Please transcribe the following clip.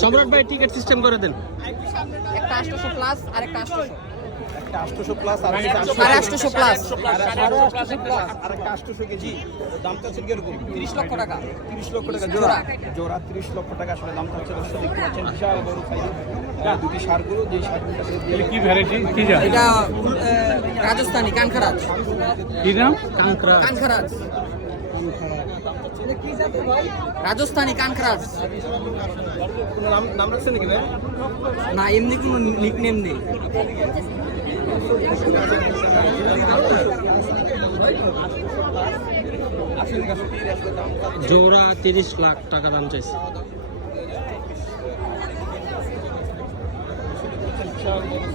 সম্রাট ভাই ticket system করে দেন। একটা 800 প্লাস আর একটা 800 একটা 800 প্লাস আর একটা 800 প্লাস আর একটা 800 কেজি দাম চাচ্ছেন কিরকম? 30 লক্ষ টাকা। 30 লক্ষ টাকা জোড়া। জোড়া 30 লক্ষ টাকা আসলে দাম চাচ্ছে। দর্শক দেখতে পাচ্ছেন বিশাল বড় সাইজের দুটি ষাঁড় গরু, যে ষাঁড়গুলো কি ভ্যারাইটি কি জাত? এটা রাজস্থানি কানখারাজ। কি নাম? কানখারাজ রাজস্থানি কানখারাজ। কোনো নাম রাখছেন নাকি ভাই? না, এমনি কোনো নিকনেম নেই। জোড়া 30 লাখ টাকা দাম চাইছে।